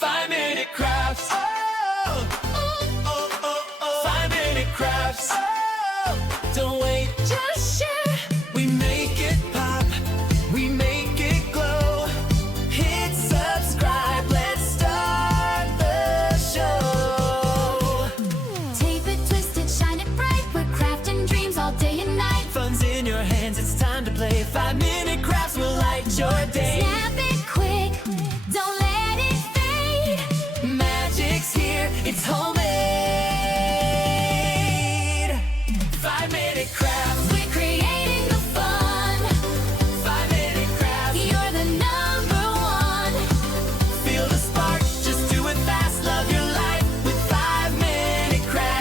5-minute crafts. Oh, oh, oh, oh, oh. 5-minute crafts. Oh, don't wait, just share. We make it pop, we make it glow. Hit subscribe, let's start the show. Tape it, twist it, shine it bright. We're crafting dreams all day and night. Fun's in your hands, it's time to play. 5-minute crafts will light your day. Snap it quick, don't let it fade. Magic's here, it's homemade. 5-minute crafts. We're creating the fun. 5-minute crafts. You're the number one. Feel the spark, just do it fast. Love your life with 5-minute crafts.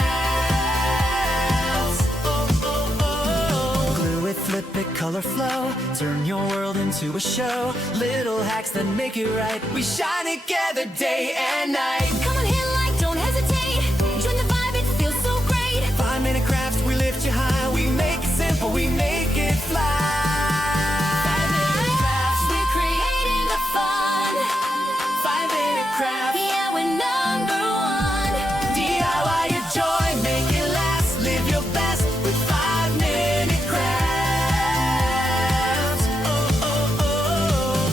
Oh, oh, oh. Glue it, flip it, color flow. Turn your world into a show. Little hacks that make it right. We shine together day and night. Come on, hit like, don't hesitate. Join the vibe, it feels so great. 5-minute crafts, we lift you high. We make it simple, we make it fly. 5-minute crafts. We're creating the fun. 5-minute crafts. Yeah, we're number one. DIY your joy, make it last. Live your best with 5-minute crafts. Oh, oh, oh.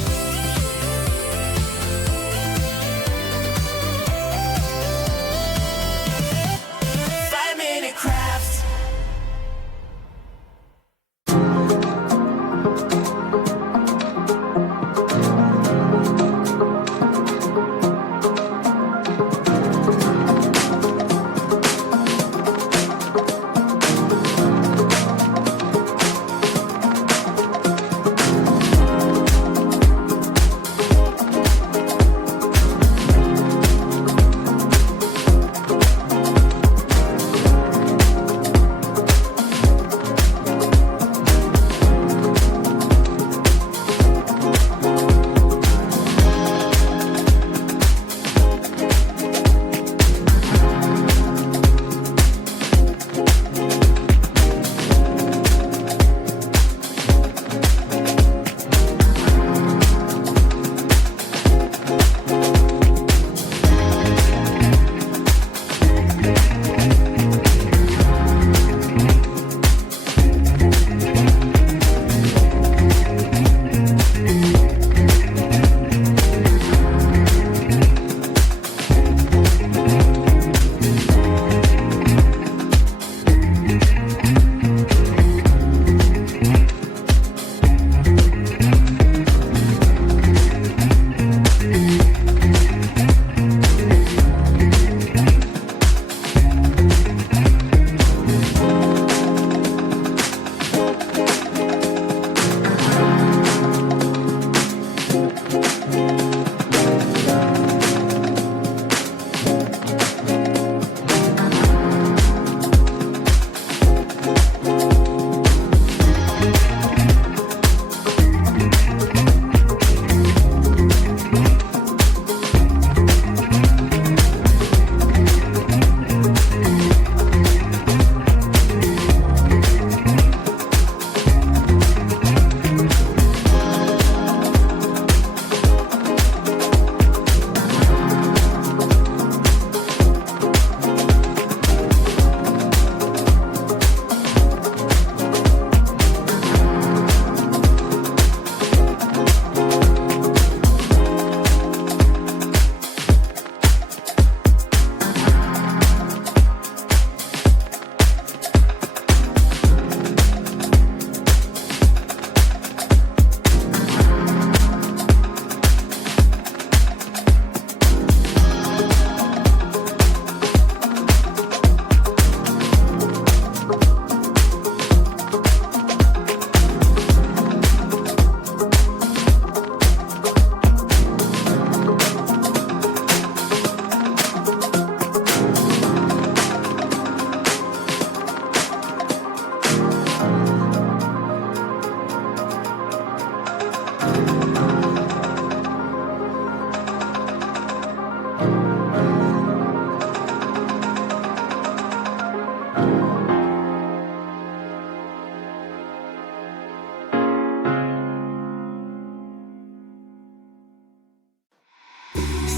5-minute crafts.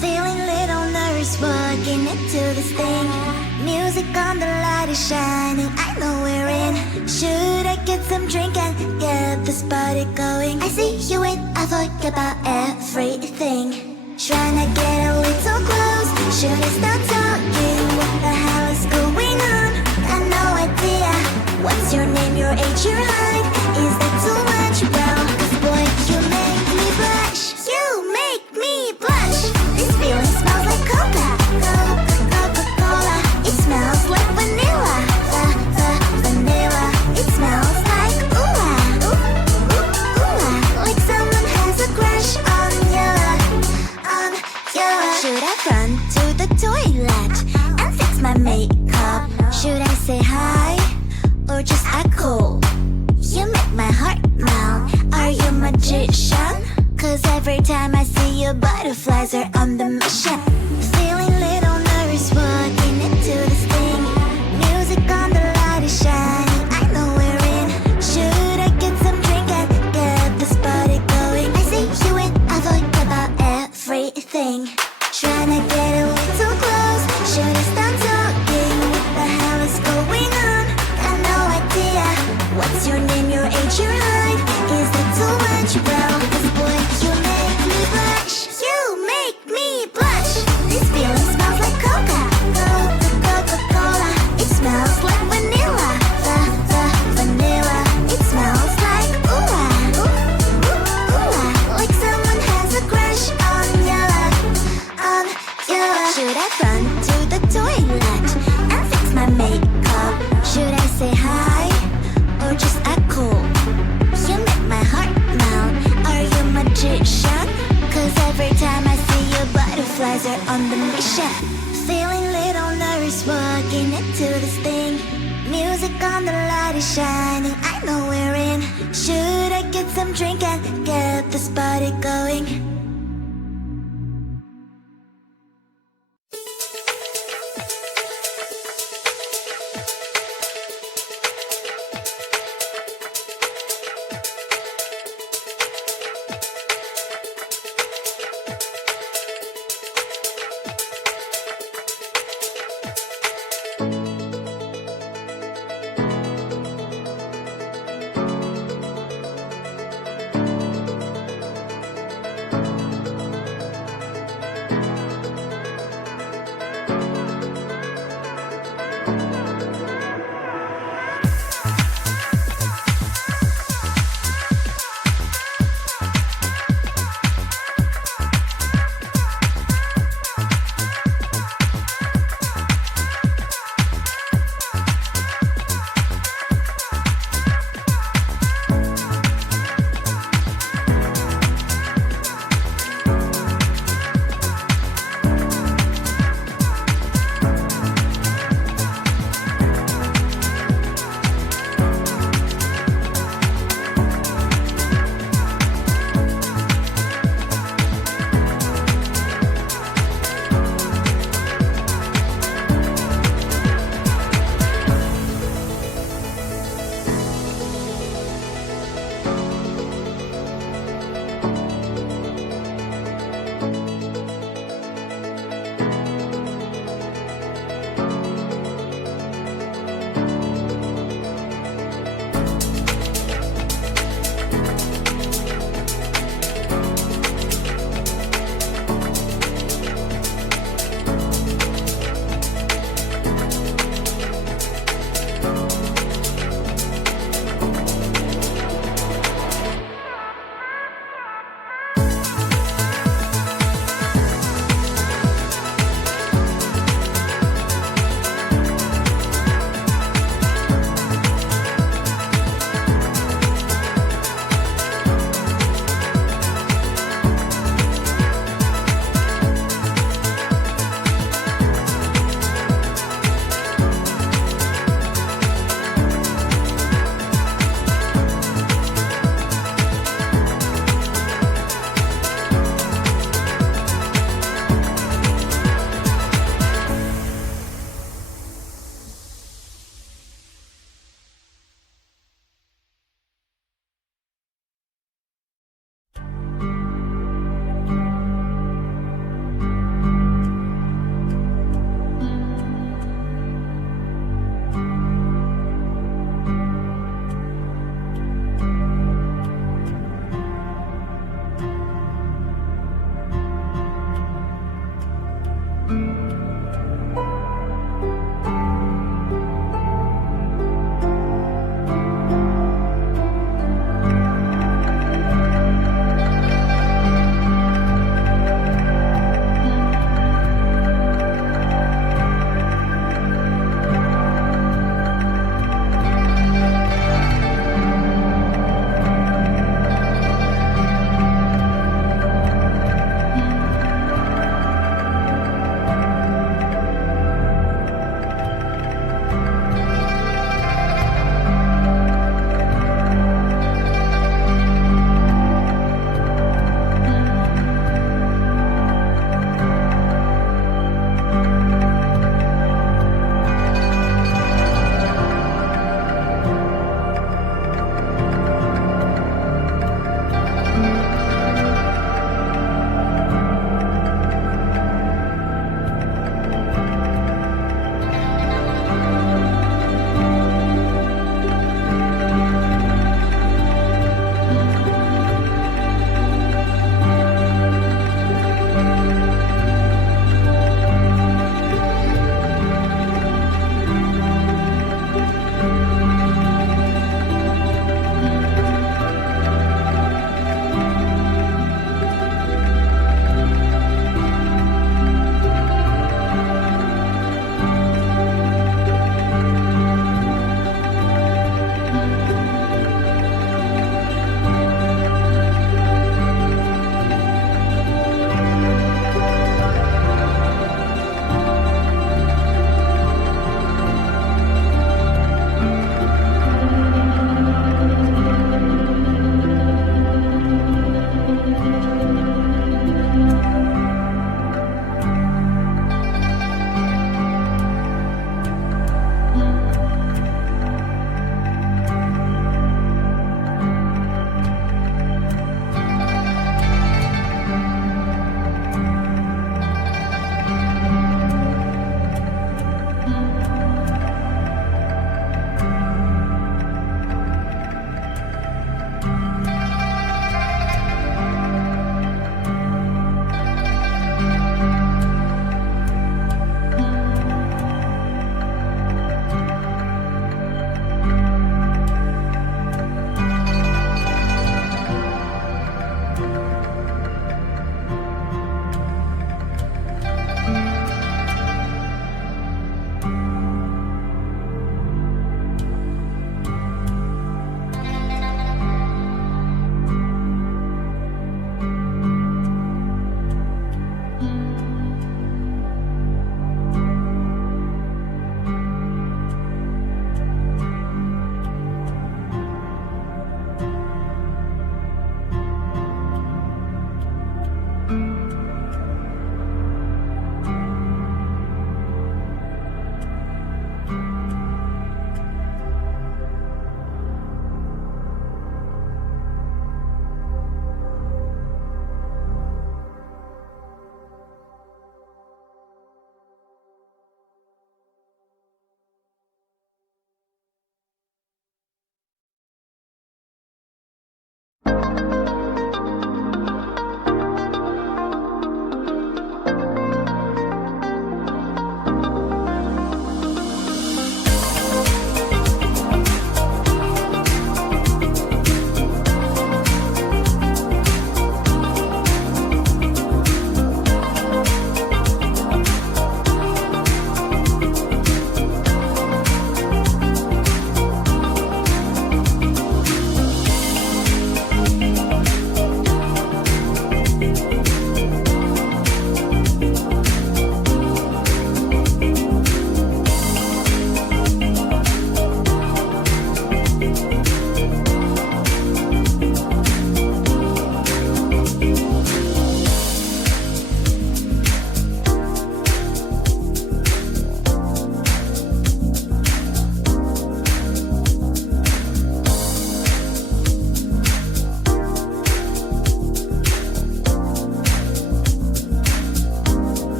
Feeling little walking into this thing. Music on, the light is shining, I know we're in. Should I get some drink and get this party going? I see you in, I forget about everything. Tryna get a little close, should I start talking? What the hell is going on? Got no idea. What's your name, your age, your height? Is that too much? Well, 'cause boy, you make me blush. You make me blush. This feeling smells like Coca-Cola. It smells like vanilla. Vanilla. It smells like like someone has a crush on you. Should I run to the toilet and fix my makeup? Should I say hi or just act cool? You make my heart melt. Are you a magician? 'Cause every time I see you, butterflies are on the mission. Feeling little nervous walking into this thing. Music on, the light is shining, I know we're in. Should I get some drink and get this party going? I see you in, I forget about everything. Tryna get a little close, should I start talking? What the hell is going on? Got no idea. What's your name, your age, your height? Is that too much? Well, 'cause boy, you make me blush. You make me blush. This feeling smells like Coca-Cola. It smells like vanilla. Vanilla. It smells like like someone has a crush on you. Should I run to the toilet and fix my makeup? Should I say hi or just act cool? You make my heart melt. Are you a magician? 'Cause every time I see you, butterflies are on the mission. Feeling little nervous walking into this thing. Music on, the light is shining, I know we're in. Should I get some drink and get this party going?